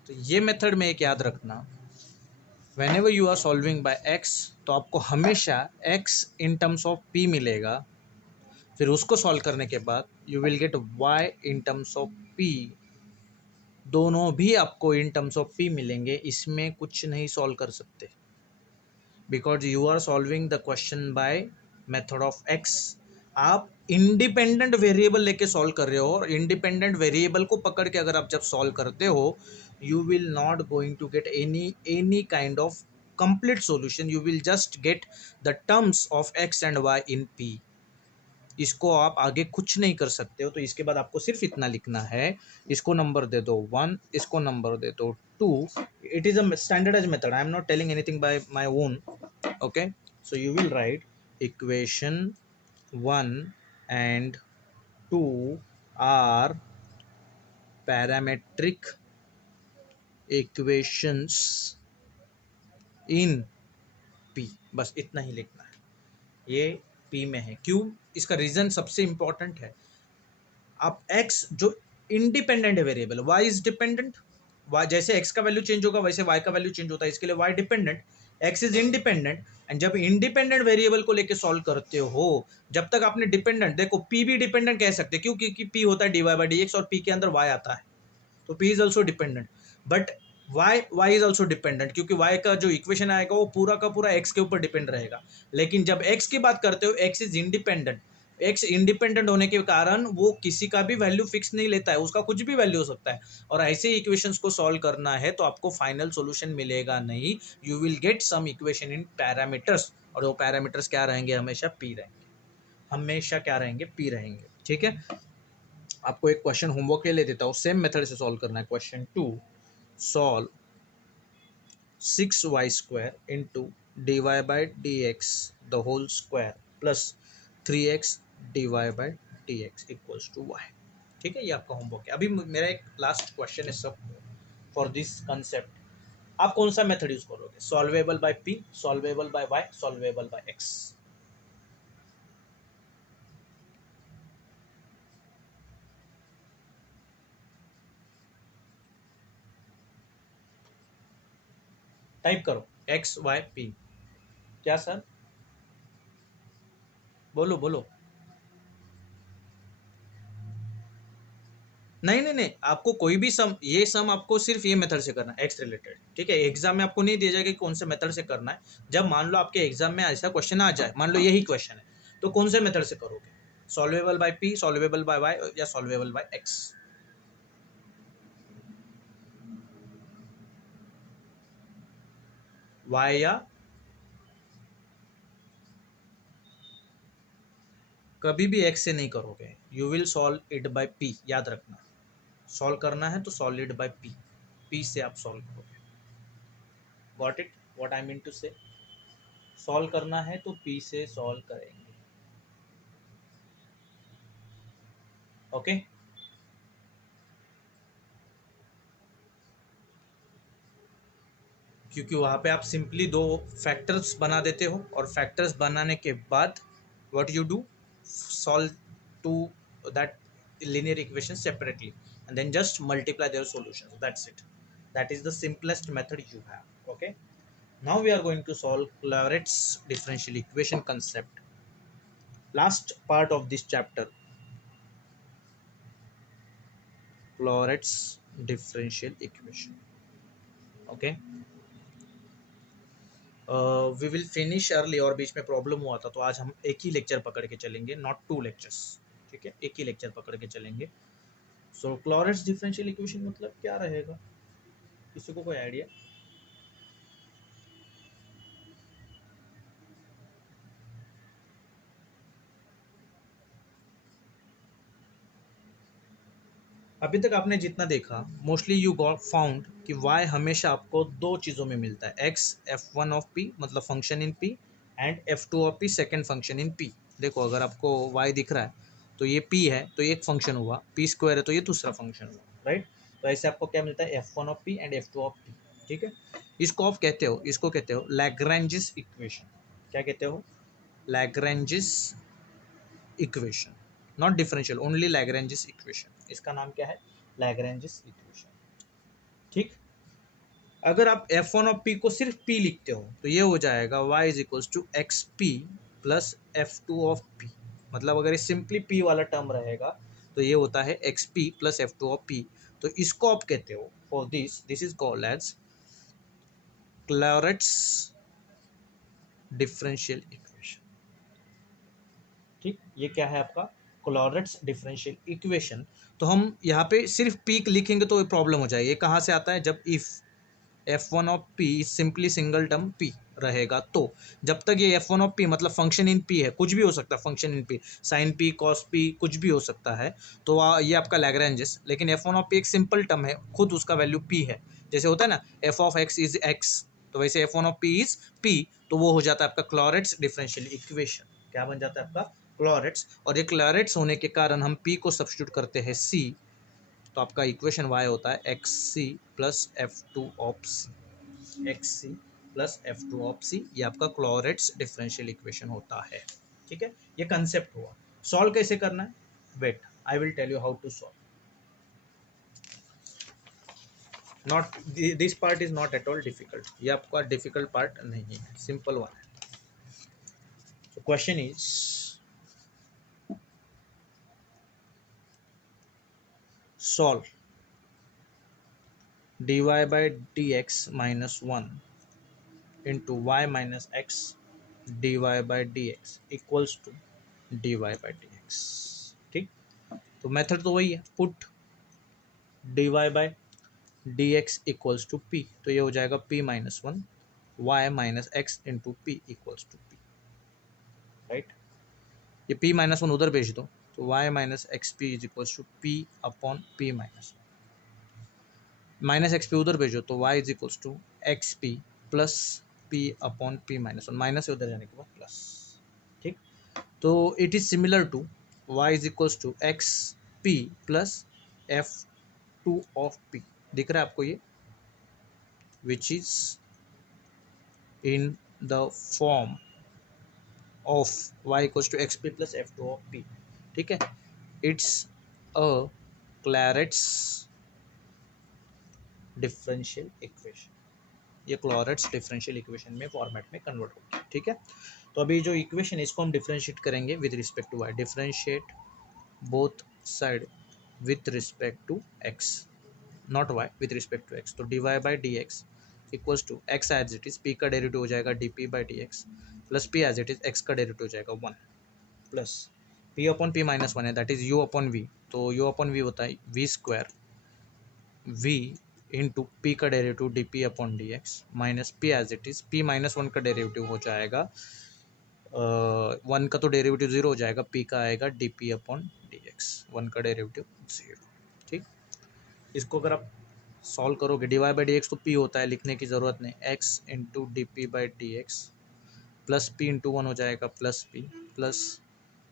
तो ये मेथड में एक याद रखना, whenever you are solving by x तो आपको हमेशा x in terms of p मिलेगा, फिर उसको सॉल्व करने के बाद you will get y in terms of p, दोनों भी आपको in terms of p मिलेंगे, इसमें कुछ नहीं सॉल्व कर सकते because you are solving the question by method of x। आप इंडिपेंडेंट वेरिएबल लेके सॉल्व कर रहे हो और इंडिपेंडेंट वेरिएबल को पकड़ के अगर आप जब सॉल्व करते हो you will not going to get any kind of complete solution. You will just get the terms of x and y in p. इसको आप आगे कुछ नहीं कर सकते हो, तो इसके बाद आपको सिर्फ इतना लिखना है, इसको नंबर दे दो 1, इसको नंबर दे दो 2. It is a standardise method, I am not telling anything by my own. Okay, so you will write equation 1 and 2 are parametric equations in p. बस इतना ही लिखना है, ये p में है. क्यों? इसका रीजन सबसे इंपॉर्टेंट है. आप x जो इंडिपेंडेंट है variable, y is dependent. y जैसे x का वैल्यू चेंज होगा वैसे y का वैल्यू चेंज होता है, इसके लिए y dependent, x is independent. And जब इंडिपेंडेंट वेरिएबल को लेके सॉल्व करते हो, जब तक आपने डिपेंडेंट, देखो p भी डिपेंडेंट कह सकते हैं, क्यों? क्योंकि p होता है dy by dx और p के अंदर y आता है, तो p is also dependent. But y is also dependent, क्योंकि y का जो इक्वेशन आएगा वो पूरा का पूरा x के ऊपर डिपेंड रहेगा. लेकिन जब x की बात करते हो, x is independent. x independent होने के कारण वो किसी का भी वैल्यू फिक्स नहीं लेता है, उसका कुछ भी वैल्यू हो सकता है. और ऐसे इक्वेशंस को सॉल्व करना है तो आपको फाइनल सॉल्यूशन मिलेगा नहीं. You will get some equation in parameters, और वो पैरामीटर्स क्या रहेंगे? हमेशा p रहेंगे. हमेशा क्या रहेंगे? p रहेंगे. ठीक है, आपको एक क्वेश्चन होमवर्क के लिए देता हूँ, सेम मेथड से सॉल्व करना है. Question 2, solve 6y² into dy by dx the whole square plus 3x dy by dx equals to y. ठीक है, ये आपका होमवर्क है. अभी मेरा एक लास्ट क्वेश्चन है सब फॉर दिस कंसेप्ट. आप कौन सा मेथड यूज करोगे? Solvable by p, solvable by y, solvable by x? Type करो x y p. क्या सर? बोलो बोलो. नहीं नहीं नहीं, आपको कोई भी सम, ये सम आपको सिर्फ ये मेथड से करना है, एक्स रिलेटेड. ठीक है, एग्जाम में आपको नहीं दिया जाएगा कि कौन से मेथड से करना है. जब मान लो आपके एग्जाम में ऐसा क्वेश्चन आ जाए, मान लो यही क्वेश्चन है, तो कौन से मेथड से करोगे? Solvable by p, solvable by y, या सॉल्वेबल बाय एक्स? वाई या कभी भी एक्स से नहीं करोगे. You will solve it by p, याद रखना. सॉल्व करना है तो solve it by p, p से आप सॉल्व करोगे. Got it what I mean to say? Solve करना है तो पी से सॉल्व करेंगे. ओके. क्योंकि वहाँ पे आप सिंपली दो फैक्टर्स बना देते हो, और फैक्टर्स बनाने के बाद what you do, solve two that linear equation separately and then just multiply their solutions. That's it. That is the simplest method you have. Okay, now we are going to solve Clairaut's differential equation concept, last part of this chapter. Clairaut's differential equation. Okay, we will finish early, और बीच में problem हुआ था, तो आज हम एक ही lecture पकड़ के चलेंगे, नॉट 2 लेक्चर्स. ठीक है, एक ही लेक्चर पकड़ के चलेंगे. सो क्लॉरेट्स डिफरेंशियल इक्वेशन मतलब क्या रहेगा? किसी को कोई आइडिया? अभी तक आपने जितना देखा, मोस्टली यू गॉट फाउंड कि y हमेशा आपको दो चीज़ों में मिलता है, x f1 ऑफ p मतलब function in p, and f2 of p second function in p. देखो, अगर आपको y दिख रहा है तो ये p है, तो ये एक फंक्शन हुआ, p स्क्वायर है तो ये दूसरा फंक्शन हुआ, राइट? तो ऐसे आपको क्या मिलता है? f1 of p and f2 of p. ठीक है, इसको आप कहते हो, इसको कहते हो लैग्रैंजिस इक्वेशन. क्या कहते हो? Lagrange's equation, not differential, only Lagrange's equation. इसका नाम क्या है? Lagrange's equation. ठीक. अगर आप f1 ऑफ p को सिर्फ p लिखते हो तो ये हो जाएगा y is equals to x p plus f2 of p. मतलब अगर ये सिंपली p वाला टर्म रहेगा तो ये होता है x p plus f2 of p. तो इसको आप कहते हो, for this is called as Clairaut's differential equation. ठीक, ये क्या है आपका? क्लॉरेट्स डिफरेंशियल इक्वेशन, तो हम यहाँ पे सिर्फ पी लिखेंगे तो प्रॉब्लम हो जाएगी। ये कहाँ से आता है, जब if f1 of p is simply single term p रहेगा, तो जब तक ये f1 ऑफ p मतलब फंक्शन इन p है, कुछ भी हो सकता है function in p, sine p cos p कुछ भी हो सकता है, तो ये आपका लैग्रेंज। लेकिन f1 ऑफ p एक सिंपल टर्म है, खुद उसका वैल्यू p है, जैसे होता है ना f of x is x, तो वैसे f1 of p is p, तो वो हो जाता है आपका क्लॉरेट्स डिफरेंशियल इक्वेशन। क्या बन जाता है आपका, क्लॉरेट्स। और ये क्लॉरेट्स होने के कारण हम p को सब्स्टिट्यूट करते हैं c, तो आपका इक्वेशन y होता है x c plus f two of c, x c plus f two of c, ये आपका क्लॉरेट्स डिफरेंशियल इक्वेशन होता है। ठीक है, ये कंसेप्ट हुआ। सॉल्व कैसे करना है, wait I will tell you how to solve. Not this part is not at all difficult, ये आपका डिफिकल्ट पार्ट नहीं है, सिंपल वन है। तो question is solve dy by dx minus 1 into y minus x dy by dx equals to dy by dx। ठीक, तो method तो वही है, put dy by dx equals to p, तो ये हो जाएगा p minus 1 y minus x into p equals to p, right. ये p माइनस 1 उधर भेज दो, तो y minus x p is equals to p upon p minus minus x p उधर भेजो, तो y is equals to x p plus p upon p minus 1, minus से उधर जाने के बाद प्लस। ठीक, तो it is similar to y is equals to x p plus f two of p, दिख रहा है आपको ये, which is in the form of y equals to x p plus f two of p। ठीक है, it's a Clairaut's differential equation, ये Clairaut's differential equation में format में कन्वर्ट होगी। ठीक है, तो अभी जो इक्वेशन है इसको हम डिफरेंशिएट करेंगे with respect to y, differentiate both side with respect to x, not y, with respect to x। तो dy by D x equals to x as it is, p का डेरिवेटिव हो जाएगा dp by D x plus p as it is, x का derivative हो जाएगा 1 plus p upon p minus 1 है, that is u अपॉन v, तो u अपॉन v होता है v square v into p का derivative d p upon d x minus p as it is, p minus 1 का डेरिवेटिव हो जाएगा 1 का तो डेरिवेटिव 0 हो जाएगा, पी का आएगा D p upon d x, 1 का डेरिवेटिव 0। ठीक, इसको अगर आप सॉल्व करोगे, d Y by D x तो पी होता है, लिखने की ज़रूरत नहीं, x into d p by D x plus p into 1 हो जाएगा plus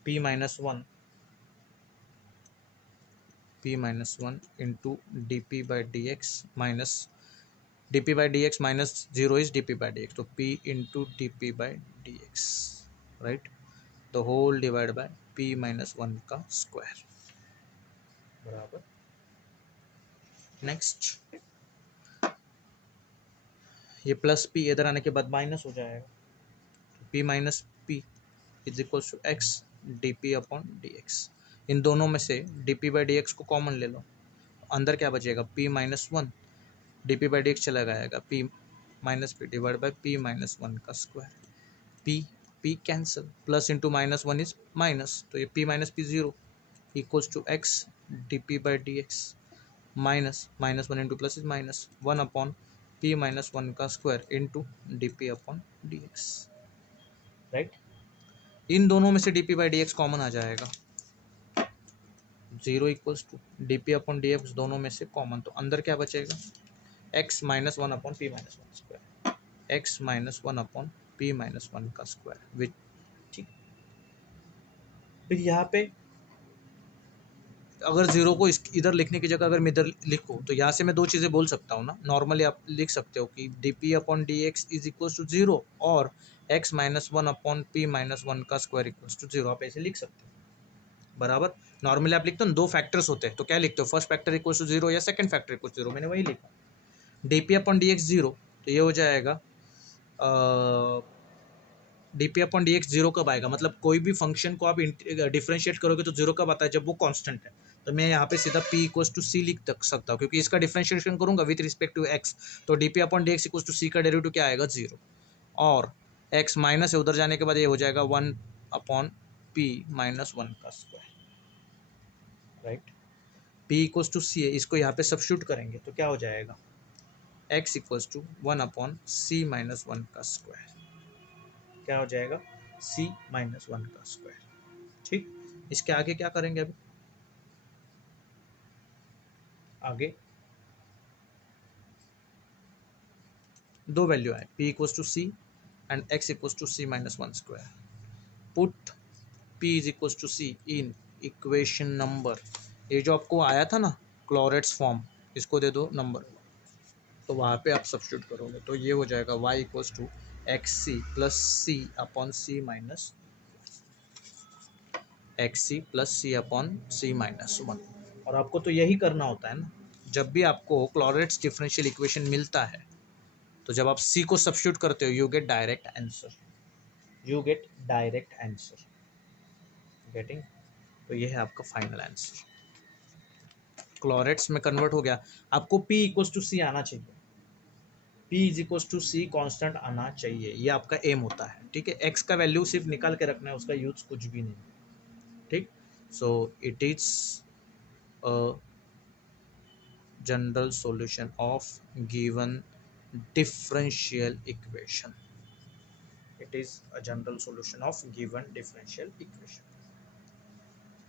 p minus 1, p minus 1 into dp by dx minus dp by dx minus 0 is dp by dx, तो p into dp by dx, right, the whole divided by p minus 1 का square बराबर। Next, ये plus p इधर आने के बाद minus हो जाएगा, तो p minus p is equal to x dp upon dx, इन दोनों में से dp बाई डी एक्स को कॉमन ले लो, अंदर क्या बचेगा p minus 1, dp by D एक्स चला जाएगा p minus p divide by p minus 1 का square, p cancel, plus into minus 1 is minus, तो ये p minus p 0 equals to x dp by D x minus minus 1 into plus is minus 1 upon p minus 1 का square into dp upon d x, right. इन दोनों में से dp by D x common आ जाएगा, 0 equals to dp upon d x, दोनों में से कॉमन, तो अंदर क्या बचेगा, x minus 1 upon p minus 1 square, x minus 1 upon p minus 1 का स्क्वायर विथ। ठीक, फिर यहाँ पे अगर 0 को इधर लिखने की जगह अगर मैं इधर लिखूँ, तो यहाँ से मैं दो चीज़ें बोल सकता हूँ ना, नॉर्मली आप लिख सकते हो कि dp upon d x is equals to 0 और x minus 1 upon p minus 1 का स्क्वायर इक्वल्स टू 0, आप ऐसे लिख सकते हो बराबर। नॉर्मली आप लिखते हो, दो फैक्टर्स होते हैं, तो क्या लिखते हो, फर्स्ट फैक्टर इक्वल्स टू 0 या सेकंड फैक्टर इक्वल्स टू 0, मैंने वही लिखा, dp अपॉन डी एक्स 0, तो ये हो जाएगा dp अपॉन डी एक्स 0 कब आएगा, मतलब कोई भी फंक्शन को आप डिफरेंशिएट करोगे तो 0 कब आता है, जब वो कांस्टेंट है, तो मैं यहाँ पे सीधा p इक्वल्स टू सी लिख सकता हूँ, क्योंकि इसका डिफरेंशिएशन करूंगा विथ रिस्पेक्ट टू x, तो dp upon d x equals to c का डेरिवेटिव क्या आएगा 0, और x माइनस है उधर जाने के बाद ये हो जाएगा 1 अपॉन p माइनस 1 का square, right. P equals to c है, इसको यहाँ पे सब्स्टिट्यूट करेंगे तो क्या हो जाएगा, एक्स इक्वल्स टू 1/c-1 का स्क्वायर, क्या हो जाएगा, c-1 का स्क्वायर। ठीक, इसके आगे क्या करेंगे अभी, आगे दो वैल्यू है, p equals to c and x equals to c-1 square. Put p is equals to c in equation number, ये जो आपको आया था ना क्लोरेट्स फॉर्म, इसको दे दो नंबर, तो वहाँ पे आप सब्स्टिट्यूट करोगे तो ये हो जाएगा y equals to x c plus c upon c minus x c plus c upon c-1। और आपको तो यही करना होता है ना, जब भी आपको क्लोरेट्स डिफरेंशियल इक्वेशन मिलता है तो जब आप c को सब्स्टिट्यूट करते हो you get direct answer, you get direct answer, getting. तो ये है आपका फाइनल आंसर, क्लोरेट्स में कन्वर्ट हो गया। आपको p इक्वल्स टू सी आना चाहिए, p is equals to c constant आना चाहिए, ये आपका एम होता है। ठीक है, x का वैल्यू सिर्फ निकाल के रखना है, उसका यूज कुछ भी नहीं। ठीक, सो it is a general solution of given differential equation, it is a general solution of given differential equation।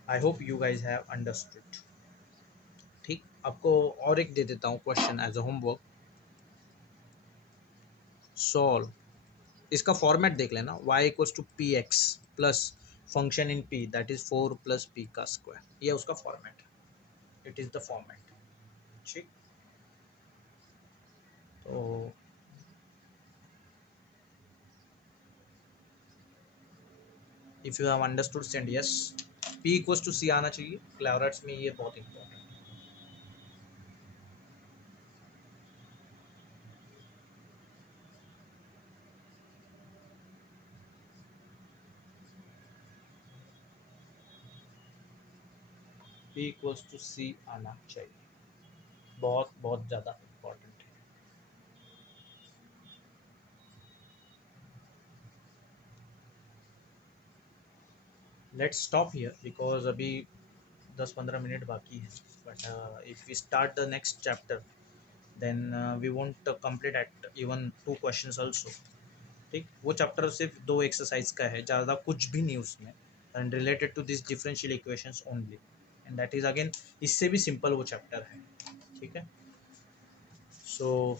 I hope you guys have understood। ठीक, आपको और एक दे देता हूँ question as a homework, solve, इसका फॉर्मेट देख लेना, y equals to p x plus function in p that is 4 plus p का स्क्वायर, ये उसका फॉर्मेट है, इट इज द फॉर्मेट। ठीक, तो if you have understood send yes, p equals to c आना चाहिए, क्लैरिट्स में ये बहुत इंपॉर्टेंट है। p इक्वल्स टू सी आना चाहिए, बहुत बहुत ज़्यादा इम्पॉर्टेंट है। लेट्स स्टॉप हियर बिकॉज अभी 10-15 मिनट बाकी है, but if we start the next chapter then we won't complete at even 2 questions also. ठीक, वो चैप्टर सिर्फ 2 एक्सरसाइज का है, ज़्यादा कुछ भी नहीं उसमें, and related to this differential equations only, and that is again इससे भी सिंपल वो चैप्टर है। ठीक है, सो